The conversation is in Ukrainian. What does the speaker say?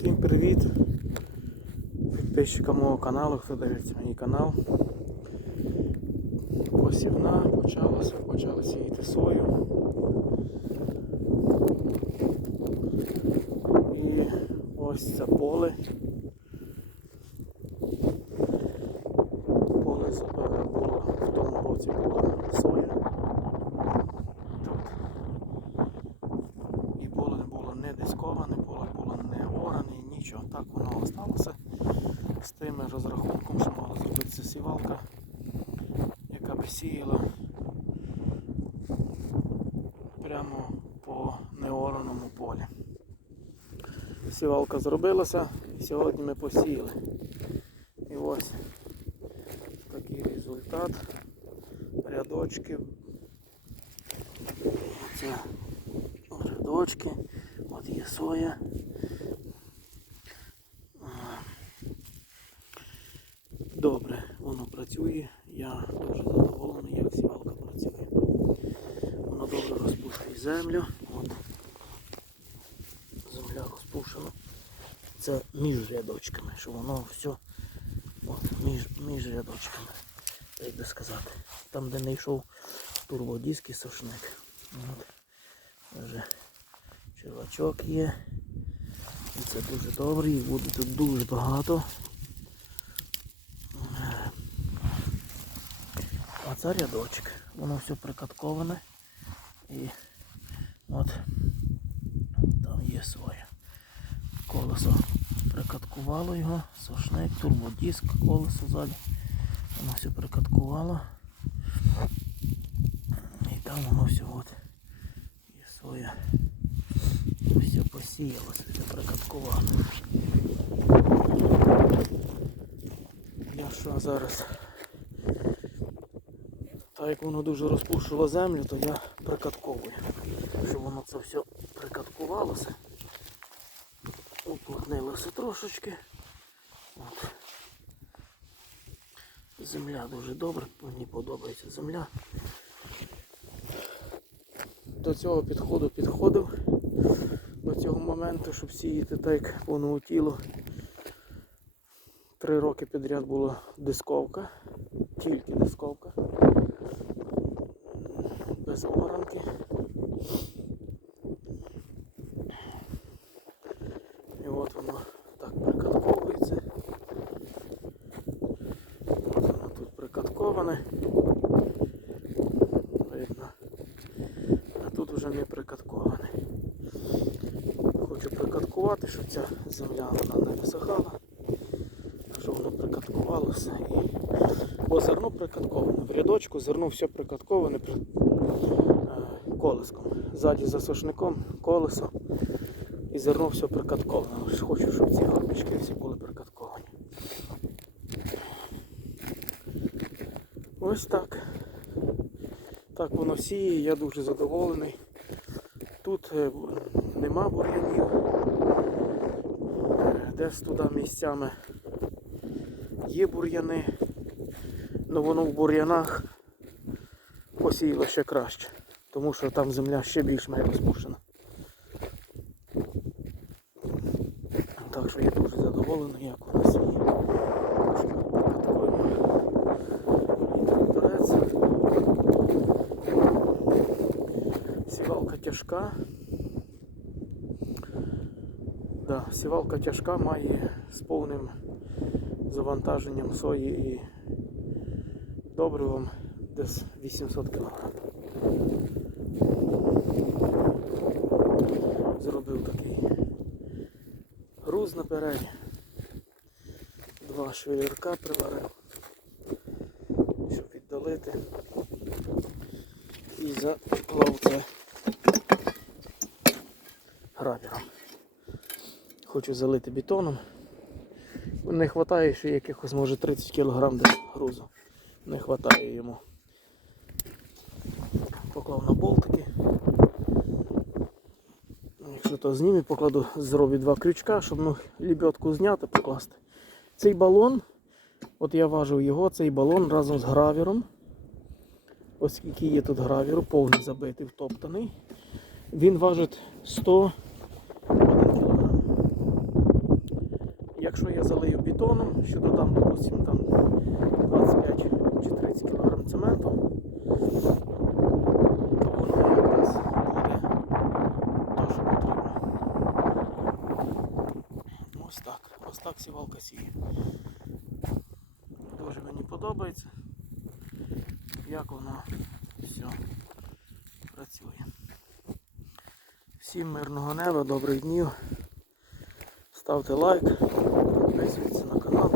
Всім привіт! Підписчикам мого каналу, хто дивиться мій канал. Посівна почалася, почала сіяти сою. І ось це поле. Поле було в тому році була соя. Тут. І поле було не дисковане, поле було не оране, нічого. Так воно залишилося з тим розрахунком, що мала зробитися сівалка, яка б сіяла прямо по неораному полі. Сівалка зробилася сьогодні ми посіяли. І ось такий результат. Рядочки. Рядочки. От є соя. Добре, воно працює. Я дуже задоволений, як сівалка працює. Воно добре розпушує землю. От. Земля розпушена. Це між рядочками, що воно все от, між, між рядочками. Як би сказати. Там, де не йшов турбодиск і сошник. От. Вже червачок є. І це дуже добре, і буде тут дуже багато. А це рядочок. Воно все прикатковане. І от там є своє. Колесо прикаткувало його, сошник, турбодиск, колесо ззаді. Воно все прикаткувало. І там воно все от є своє. Все посіялося, все прикаткувало. Я що зараз? Так як воно дуже розпушило землю, то я прикатковую. Щоб воно це все прикаткувалося. Уплотнилося трошечки. От. Земля дуже добре, мені подобається земля. До цього підходу підходив до цього моменту, щоб сіяти так як по наутілу. Три роки підряд була дисковка, тільки дисковка. Без оранки. І от воно так прикатковується. От воно тут прикатковане. Видно. А тут вже не прикатковане. Хочу прикаткувати, щоб ця земля вона не висихала. Воно Бо зерно прикатковане. В рядочку зерно все прикатковане е, колеском. Ззаді за сошником колесо. І зерно все прикатковане. Хочу, щоб ці горбички всі були прикатковані. Ось так. Так воно сіє, я дуже задоволений. Тут е, нема бур'янів. Е, Десь туди місцями є бур'яни, але воно в бур'янах посіяло ще краще, тому що там земля ще більш має розпушена. Так що я дуже задоволений, як. Трошки покаткуємо і тракторець. Сівалка тяжка. Да, сівалка тяжка має з повним завантаженням сої і добривом десь 800 кг. Зробив такий груз наперед. Два швелірка приварив, щоб віддалити. І заклав це грабером. Хочу залити бетоном. Не вистачає ще якихось може 30 кг грузу. Не вистачає йому. Поклав на болтики. Якщо то зніме, покладу, зроблю два крючка, щоб ну, лебедку зняти, покласти. Цей балон, от я важив його, цей балон разом з гравіром. Ось скільки є тут гравіру, повний забитий, втоптаний. Він важить 101 кг. Якщо я залию бетоном, що додам, допустим, там 25 чи 30 кг цементу, то воно якраз буде то, що потрібно. Ось так. Ось так сівалка сіє. Дуже мені подобається, як воно все працює. Всім мирного неба, добрих днів. Ставте лайк, підписуйтесь на канал.